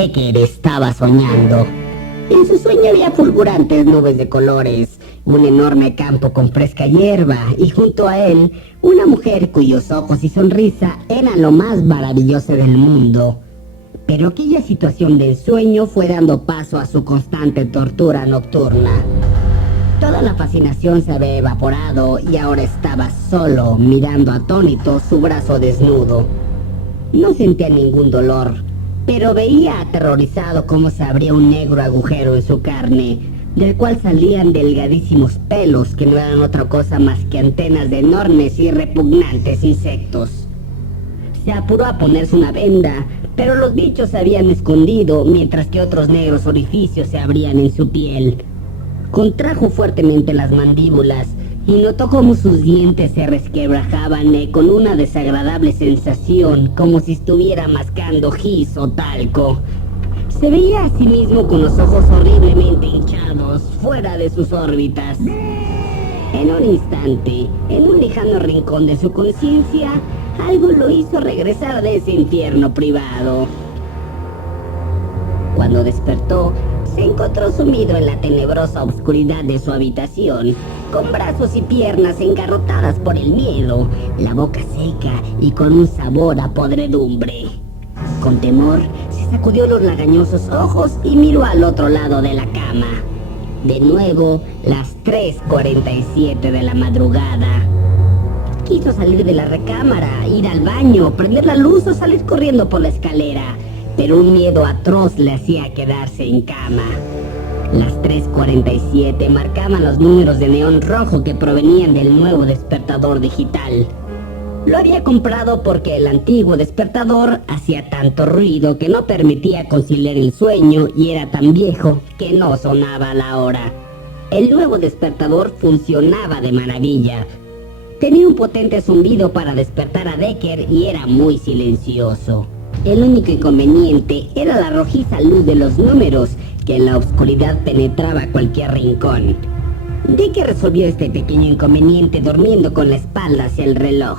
Decker estaba soñando. En su sueño había fulgurantes nubes de colores, un enorme campo con fresca hierba y junto a él una mujer cuyos ojos y sonrisa eran lo más maravilloso del mundo. Pero aquella situación del sueño fue dando paso a su constante tortura nocturna. Toda la fascinación se había evaporado y ahora estaba solo, mirando atónito su brazo desnudo. No sentía ningún dolor, pero veía aterrorizado cómo se abría un negro agujero en su carne, del cual salían delgadísimos pelos que no eran otra cosa más que antenas de enormes y repugnantes insectos. Se apuró a ponerse una venda, pero los bichos se habían escondido, mientras que otros negros orificios se abrían en su piel. Contrajo fuertemente las mandíbulas y notó cómo sus dientes se resquebrajaban con una desagradable sensación, como si estuviera mascando gis o talco. Se veía a sí mismo con los ojos horriblemente hinchados, fuera de sus órbitas. En un instante, en un lejano rincón de su conciencia, algo lo hizo regresar de ese infierno privado. Cuando despertó, se encontró sumido en la tenebrosa oscuridad de su habitación, con brazos y piernas engarrotadas por el miedo, la boca seca y con un sabor a podredumbre. Con temor, se sacudió los lagañosos ojos y miró al otro lado de la cama. De nuevo, las 3:47 de la madrugada. Quiso salir de la recámara, ir al baño, prender la luz o salir corriendo por la escalera, pero un miedo atroz le hacía quedarse en cama. Las 3:47 marcaban los números de neón rojo que provenían del nuevo despertador digital. Lo había comprado porque el antiguo despertador hacía tanto ruido que no permitía conciliar el sueño y era tan viejo que no sonaba a la hora. El nuevo despertador funcionaba de maravilla. Tenía un potente zumbido para despertar a Decker y era muy silencioso. El único inconveniente era la rojiza luz de los números, que en la oscuridad penetraba cualquier rincón. Decker resolvió este pequeño inconveniente durmiendo con la espalda hacia el reloj.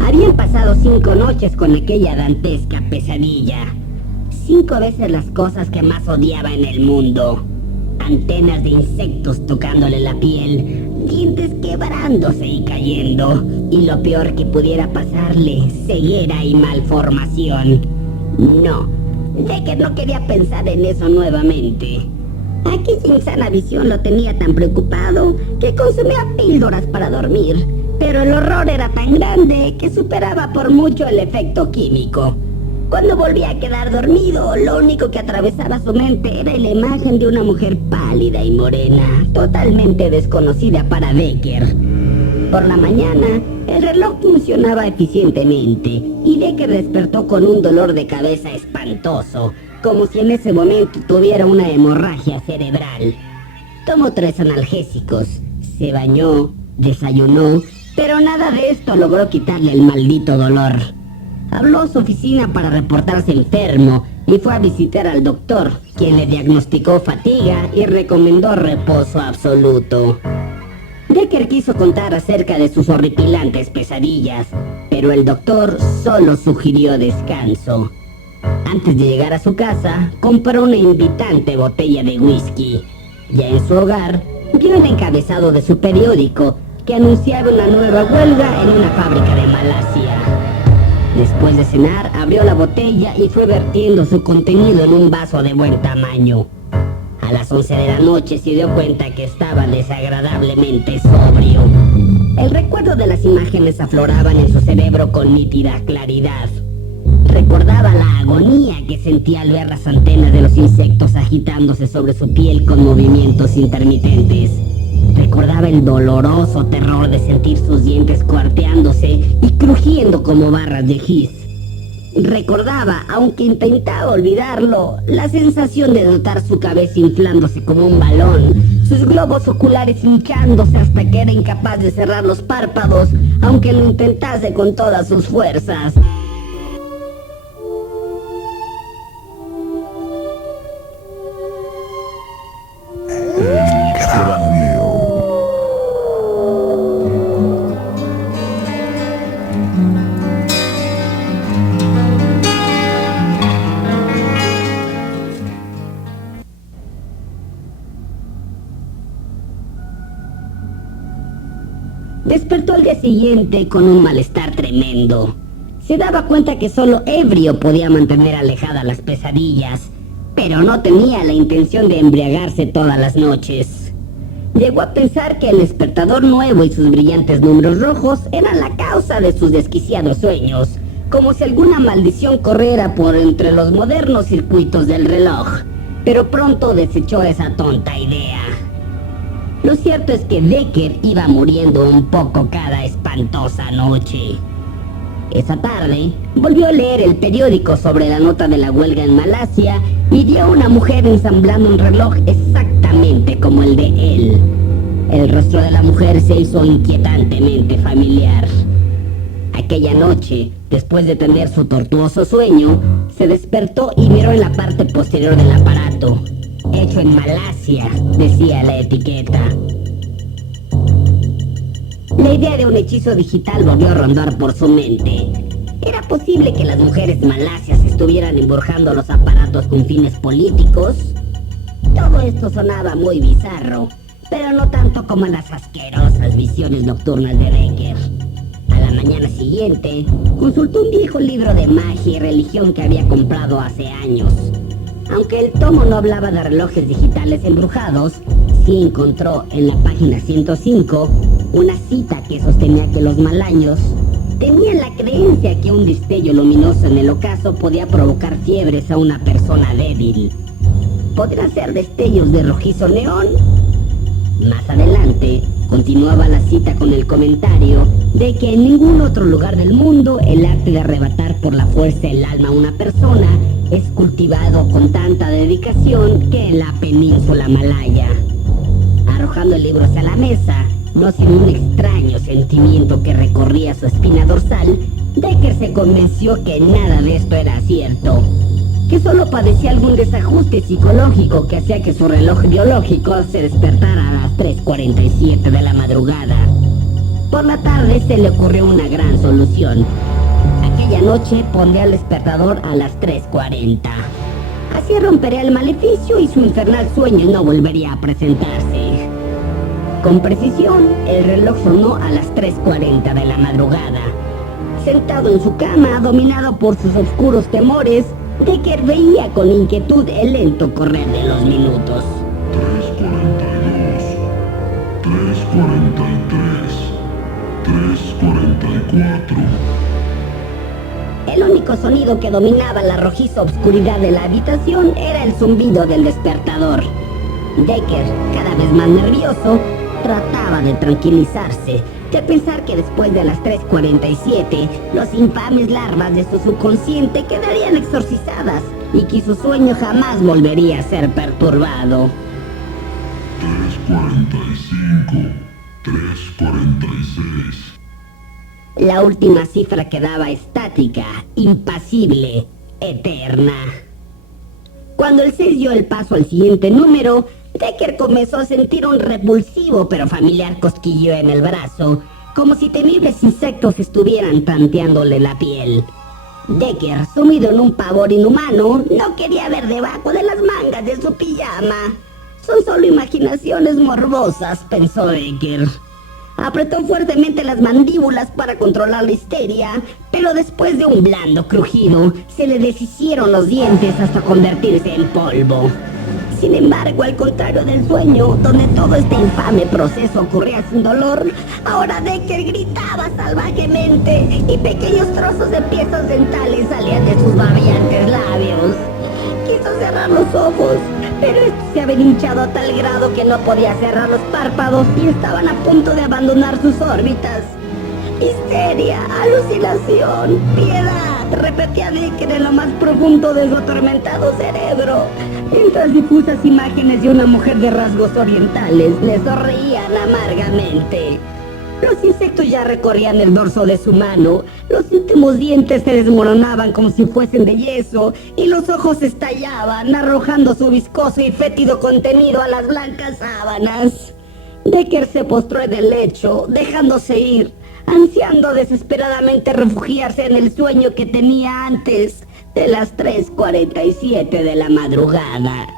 Habían pasado 5 noches con aquella dantesca pesadilla. 5 veces las cosas que más odiaba en el mundo. Antenas de insectos tocándole la piel, dientes quebrándose y cayendo, y lo peor que pudiera pasarle, ceguera y malformación. No, Decker no quería pensar en eso nuevamente. Aquella insana visión lo tenía tan preocupado que consumía píldoras para dormir, pero el horror era tan grande que superaba por mucho el efecto químico. Cuando volvía a quedar dormido, lo único que atravesaba su mente era la imagen de una mujer pálida y morena, totalmente desconocida para Decker. Por la mañana, el reloj funcionaba eficientemente y Decker despertó con un dolor de cabeza espantoso, como si en ese momento tuviera una hemorragia cerebral. Tomó 3 analgésicos, se bañó, desayunó, pero nada de esto logró quitarle el maldito dolor. Habló a su oficina para reportarse enfermo y fue a visitar al doctor, quien le diagnosticó fatiga y recomendó reposo absoluto. Decker quiso contar acerca de sus horripilantes pesadillas, pero el doctor solo sugirió descanso. Antes de llegar a su casa, compró una invitante botella de whisky. Ya en su hogar, vio el encabezado de su periódico, que anunciaba una nueva huelga en una fábrica de Malasia. Después de cenar, abrió la botella y fue vertiendo su contenido en un vaso de buen tamaño. A las 11 de la noche se dio cuenta que estaba desagradablemente sobrio. El recuerdo de las imágenes afloraban en su cerebro con nítida claridad. Recordaba la agonía que sentía al ver las antenas de los insectos agitándose sobre su piel con movimientos intermitentes. Recordaba el doloroso terror de sentir sus dientes cuarteándose y crujiendo como barras de gis. Recordaba, aunque intentaba olvidarlo, la sensación de notar su cabeza inflándose como un balón, sus globos oculares hinchándose hasta que era incapaz de cerrar los párpados, aunque lo intentase con todas sus fuerzas. Despertó al día siguiente con un malestar tremendo. Se daba cuenta que solo ebrio podía mantener alejadas las pesadillas, pero no tenía la intención de embriagarse todas las noches. Llegó a pensar que el despertador nuevo y sus brillantes números rojos eran la causa de sus desquiciados sueños, como si alguna maldición corriera por entre los modernos circuitos del reloj, pero pronto desechó esa tonta idea. Lo cierto es que Decker iba muriendo un poco cada espantosa noche. Esa tarde, volvió a leer el periódico sobre la nota de la huelga en Malasia y vio a una mujer ensamblando un reloj exactamente como el de él. El rostro de la mujer se hizo inquietantemente familiar. Aquella noche, después de tener su tortuoso sueño, se despertó y miró en la parte posterior del aparato. Hecho en Malasia, decía la etiqueta. La idea de un hechizo digital volvió a rondar por su mente. ¿Era posible que las mujeres malasias estuvieran embrujando los aparatos con fines políticos? Todo esto sonaba muy bizarro, pero no tanto como las asquerosas visiones nocturnas de Decker. A la mañana siguiente, consultó un viejo libro de magia y religión que había comprado hace años. Aunque el tomo no hablaba de relojes digitales embrujados, sí encontró en la página 105 una cita que sostenía que los malaños tenían la creencia que un destello luminoso en el ocaso podía provocar fiebres a una persona débil. ¿Podrían ser destellos de rojizo neón? Más adelante, continuaba la cita con el comentario de que en ningún otro lugar del mundo el arte de arrebatar por la fuerza el alma a una persona es cultivado con tanta dedicación que en la península malaya. Arrojando el libro hacia la mesa, no sin un extraño sentimiento que recorría su espina dorsal, Decker se convenció que nada de esto era cierto, que solo padecía algún desajuste psicológico que hacía que su reloj biológico se despertara a las 3:47 de la madrugada. Por la tarde se le ocurrió una gran solución. Aquella noche pondría el despertador a las 3:40. Así rompería el maleficio y su infernal sueño no volvería a presentarse. Con precisión, el reloj sonó a las 3:40 de la madrugada. Sentado en su cama, dominado por sus oscuros temores, Decker veía con inquietud el lento correr de los minutos. 3:42, 3:43, 3:44. El único sonido que dominaba la rojiza oscuridad de la habitación era el zumbido del despertador. Decker, cada vez más nervioso, trataba de tranquilizarse, de pensar que después de las 3:47, los infames larvas de su subconsciente quedarían exorcizadas y que su sueño jamás volvería a ser perturbado. 3:45, 3:46. La última cifra quedaba estática, impasible, eterna. Cuando el 6 dio el paso al siguiente número, Decker comenzó a sentir un repulsivo pero familiar cosquilleo en el brazo, como si temibles insectos estuvieran tanteándole la piel. Decker, sumido en un pavor inhumano, no quería ver debajo de las mangas de su pijama. Son solo imaginaciones morbosas, pensó Decker. Apretó fuertemente las mandíbulas para controlar la histeria, pero después de un blando crujido, se le deshicieron los dientes hasta convertirse en polvo. Sin embargo, al contrario del sueño, donde todo este infame proceso ocurría sin dolor, ahora Decker gritaba salvajemente y pequeños trozos de piezas dentales salían de sus babeantes labios. Quiso cerrar los ojos, pero estos se habían hinchado a tal grado que no podía cerrar los párpados y estaban a punto de abandonar sus órbitas. Histeria, alucinación, piedad, repetía Decker en lo más profundo de su atormentado cerebro, mientras difusas imágenes de una mujer de rasgos orientales le sonreían amargamente. Los insectos ya recorrían el dorso de su mano, los últimos dientes se desmoronaban como si fuesen de yeso y los ojos estallaban, arrojando su viscoso y fétido contenido a las blancas sábanas. Decker se postró en el lecho, dejándose ir, ansiando desesperadamente refugiarse en el sueño que tenía antes de las 3:47 de la madrugada.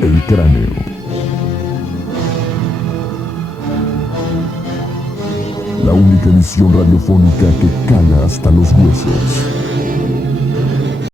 El cráneo. La única emisión radiofónica que cala hasta los huesos.